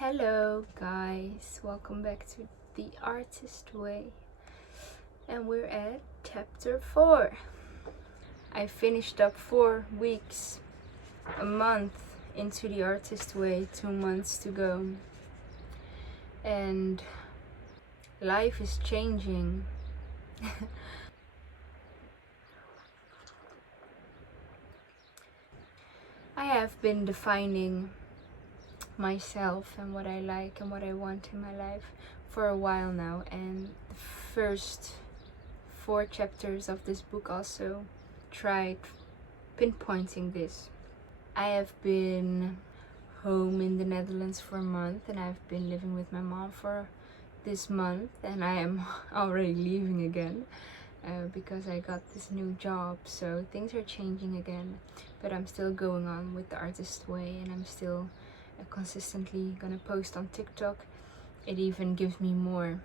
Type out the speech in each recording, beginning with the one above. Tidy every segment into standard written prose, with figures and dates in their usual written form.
Hello guys, welcome back to The Artist Way, and we're at chapter 4. I finished up 4 weeks, a month into The Artist Way, 2 months to go, and life is changing. I have been defining myself and what I like and what I want in my life for a while now, and the first 4 chapters of this book also tried pinpointing this. I have been home in the Netherlands for a month, and I've been living with my mom for this month, and I am already leaving again because I got this new job, so things are changing again, but I'm still going on with the artist way, and I'm still consistently gonna post on TikTok. It even gives me more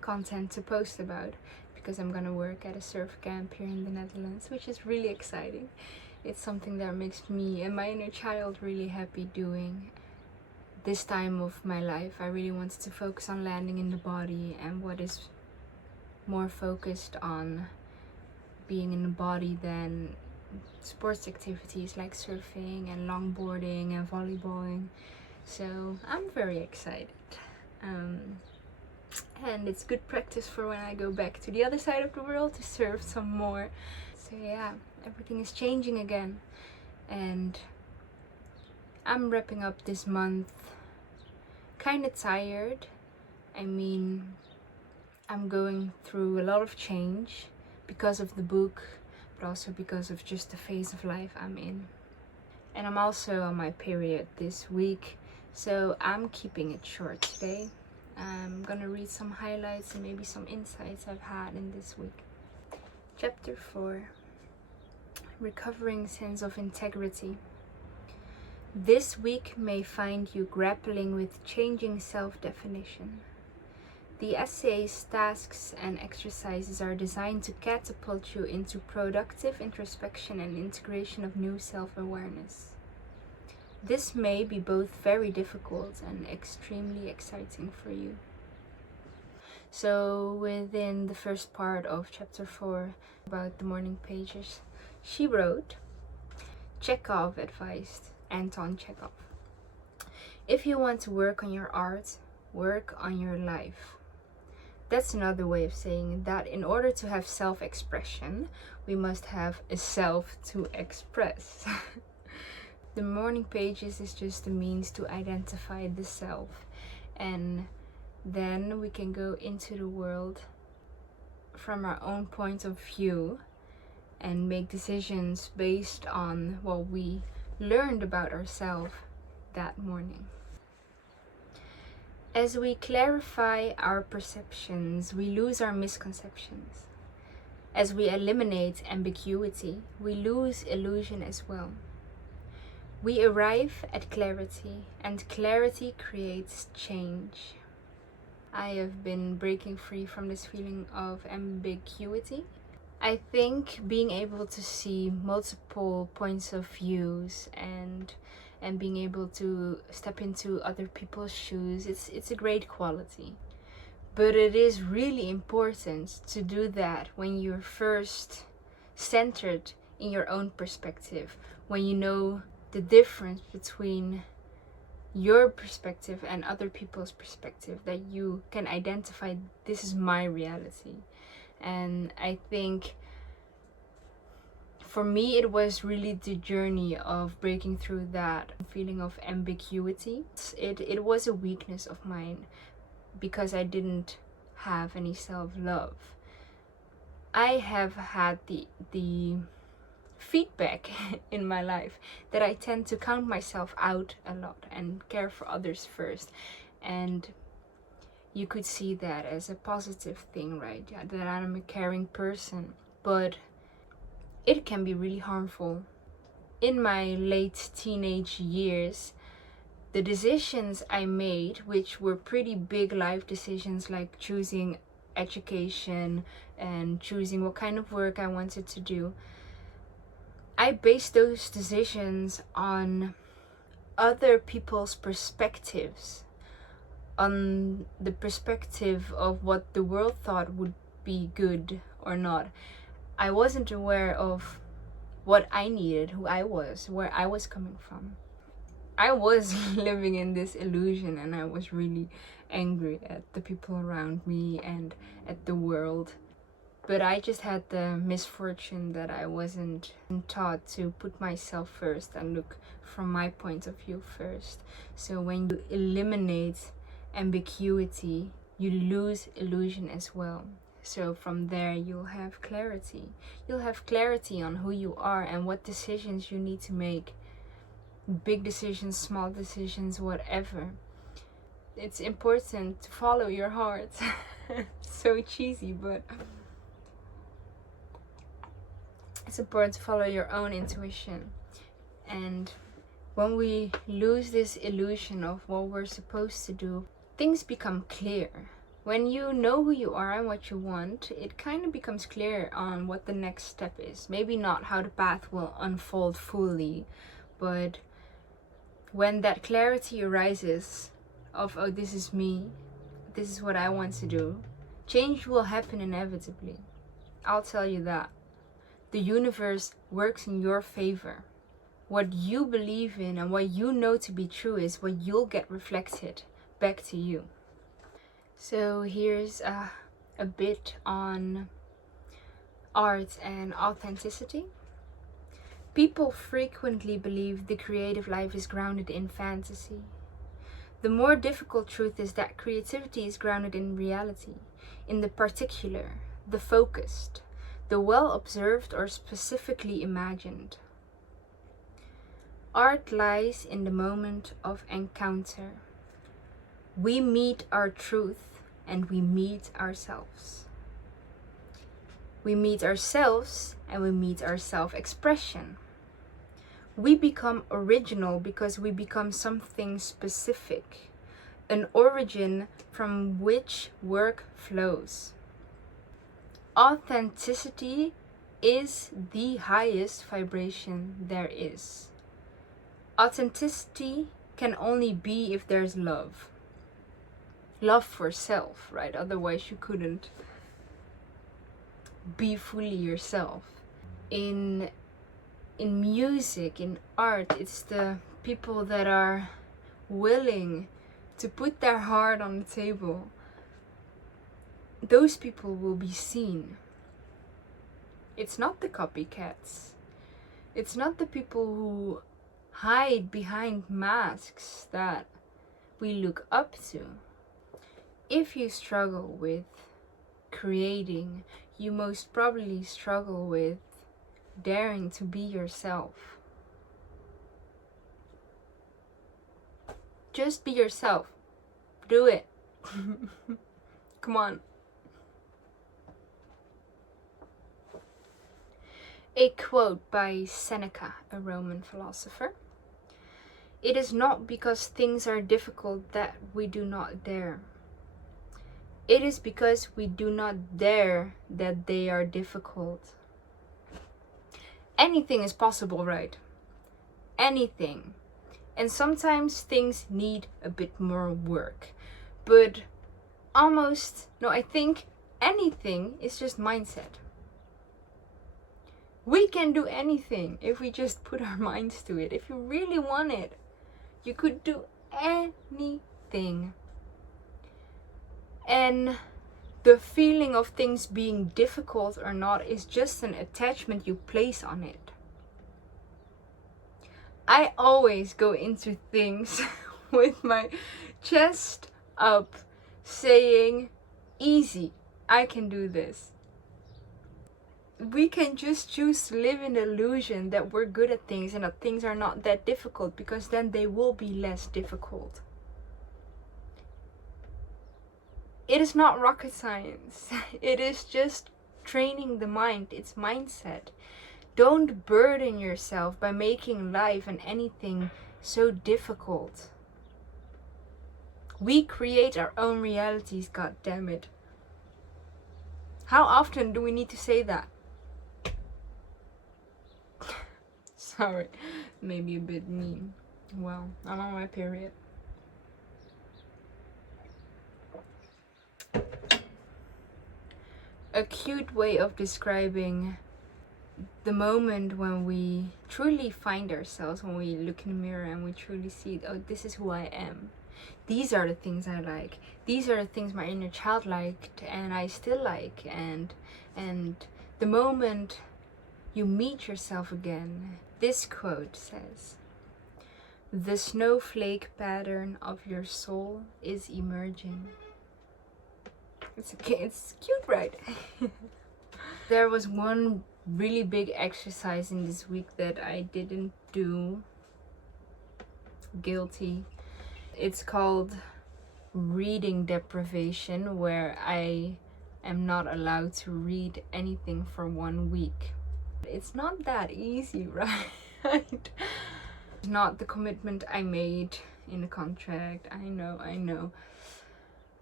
content to post about because I'm gonna work at a surf camp here in the Netherlands, which is really exciting. It's something that makes me and my inner child really happy doing. This time of my life I really wanted to focus on landing in the body, and what is more focused on being in the body than sports activities like surfing and longboarding and volleyballing. So I'm very excited, and it's good practice for when I go back to the other side of the world to surf some more. So yeah, everything is changing again, and I'm wrapping up this month kind of tired. I mean, I'm going through a lot of change because of the book, but also because of just the phase of life I'm in. And I'm also on my period this week, so I'm keeping it short today. I'm gonna read some highlights and maybe some insights I've had in this week. Chapter 4. Recovering sense of integrity. This week may find you grappling with changing self-definition. The essays, tasks, and exercises are designed to catapult you into productive introspection and integration of new self-awareness. This may be both very difficult and extremely exciting for you. So within the first part of chapter 4 about the morning pages, she wrote, Chekhov advised, Anton Chekhov, if you want to work on your art, work on your life. That's another way of saying that in order to have self-expression, we must have a self to express. The morning pages is just a means to identify the self, and then we can go into the world from our own point of view and make decisions based on what we learned about ourselves that morning. As we clarify our perceptions, we lose our misconceptions. As we eliminate ambiguity, we lose illusion as well. We arrive at clarity, and clarity creates change. I have been breaking free from this feeling of ambiguity. I think being able to see multiple points of views and being able to step into other people's shoes, it's a great quality. But it is really important to do that when you're first centered in your own perspective, when you know the difference between your perspective and other people's perspective, that you can identify this is my reality. And I think for me it was really the journey of breaking through that feeling of ambiguity. It was a weakness of mine because I didn't have any self-love. I have had the feedback in my life that I tend to count myself out a lot and care for others first, and you could see that as a positive thing, right? Yeah, that I'm a caring person, but it can be really harmful. In my late teenage years, the decisions I made, which were pretty big life decisions like choosing education and choosing what kind of work I wanted to do, I based those decisions on other people's perspectives, on the perspective of what the world thought would be good or not. I wasn't aware of what I needed, who I was, where I was coming from. I was living in this illusion, and I was really angry at the people around me and at the world. But I just had the misfortune that I wasn't taught to put myself first and look from my point of view first. So when you eliminate ambiguity, you lose illusion as well. So from there you'll have clarity. You'll have clarity on who you are and what decisions you need to make. Big decisions, small decisions, whatever. It's important to follow your heart. So cheesy, but it's important to follow your own intuition. And when we lose this illusion of what we're supposed to do, things become clear. When you know who you are and what you want, it kind of becomes clear on what the next step is. Maybe not how the path will unfold fully, but when that clarity arises of, oh, this is me, this is what I want to do, change will happen inevitably. I'll tell you that. The universe works in your favor. What you believe in and what you know to be true is what you'll get reflected back to you. So here's a bit on art and authenticity. People frequently believe the creative life is grounded in fantasy. The more difficult truth is that creativity is grounded in reality, in the particular, the focused, the well-observed or specifically imagined. Art lies in the moment of encounter. We meet our truth and we meet ourselves. We meet ourselves and we meet our self-expression. We become original because we become something specific, an origin from which work flows. Authenticity is the highest vibration there is. Authenticity can only be if there's love. Love for self, right? Otherwise you couldn't be fully yourself. In music, in art, it's the people that are willing to put their heart on the table. Those people will be seen. It's not the copycats. It's not the people who hide behind masks that we look up to. If you struggle with creating, you most probably struggle with daring to be yourself. Just be yourself. Do it. Come on. A quote by Seneca, a Roman philosopher. It is not because things are difficult that we do not dare. It is because we do not dare that they are difficult. Anything is possible, right? Anything. And sometimes things need a bit more work. But I think anything is just mindset. We can do anything if we just put our minds to it. If you really want it, you could do anything. And the feeling of things being difficult or not is just an attachment you place on it. I always go into things with my chest up, saying, easy, I can do this. We can just choose to live in the illusion that we're good at things and that things are not that difficult, because then they will be less difficult. It is not rocket science. It is just training the mind. It's mindset. Don't burden yourself by making life and anything so difficult. We create our own realities, god damn it. How often do we need to say that? Sorry, maybe a bit mean. Well, I'm on my period. A cute way of describing the moment when we truly find ourselves, when we look in the mirror and we truly see, oh, this is who I am. These are the things I like. These are the things my inner child liked and I still like. And the moment you meet yourself again, this quote says, "The snowflake pattern of your soul is emerging." It's okay, it's cute, right? There was one really big exercise in this week that I didn't do. Guilty. It's called reading deprivation, where I am not allowed to read anything for 1 week. It's not that easy, right? It's not the commitment I made in the contract. I know.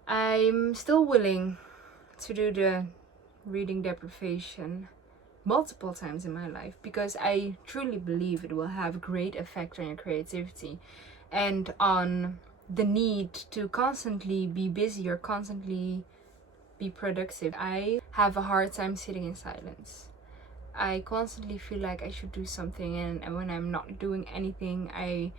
I'm still willing to do the reading deprivation multiple times in my life because I truly believe it will have a great effect on your creativity and on the need to constantly be busy or constantly be productive. I have a hard time sitting in silence. I constantly feel like I should do something, and when I'm not doing anything, I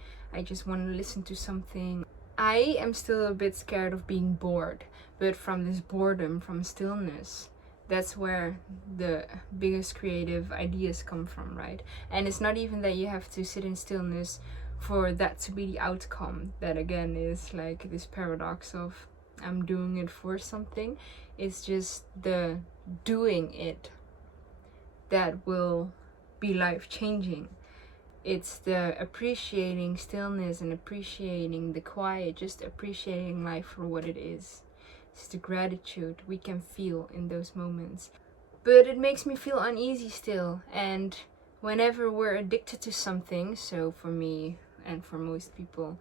just want to listen to something. I am still a bit scared of being bored, but from this boredom, from stillness, that's where the biggest creative ideas come from, right? And it's not even that you have to sit in stillness for that to be the outcome. That again is like this paradox of I'm doing it for something. It's just the doing it that will be life-changing. It's the appreciating stillness and appreciating the quiet, just appreciating life for what it is. It's the gratitude we can feel in those moments. But it makes me feel uneasy still, and whenever we're addicted to something, so for me and for most people,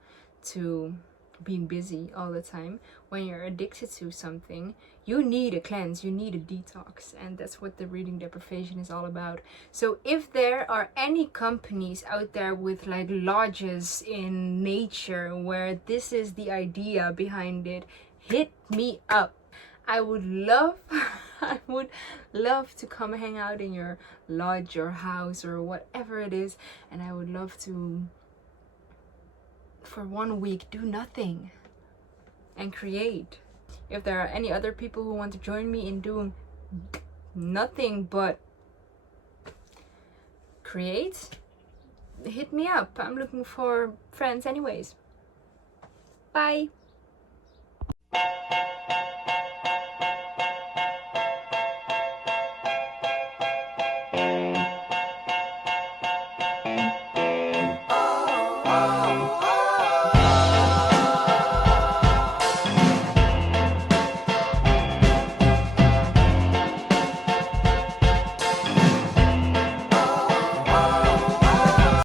to being busy all the time, when you're addicted to something, you need a cleanse, you need a detox, and that's what the reading deprivation is all about. So if there are any companies out there with like lodges in nature where this is the idea behind it, hit me up. I would love I would love to come hang out in your lodge or house or whatever it is, and I would love to for 1 week do nothing and create. If there are any other people who want to join me in doing nothing but create, hit me up. I'm looking for friends anyways. Bye.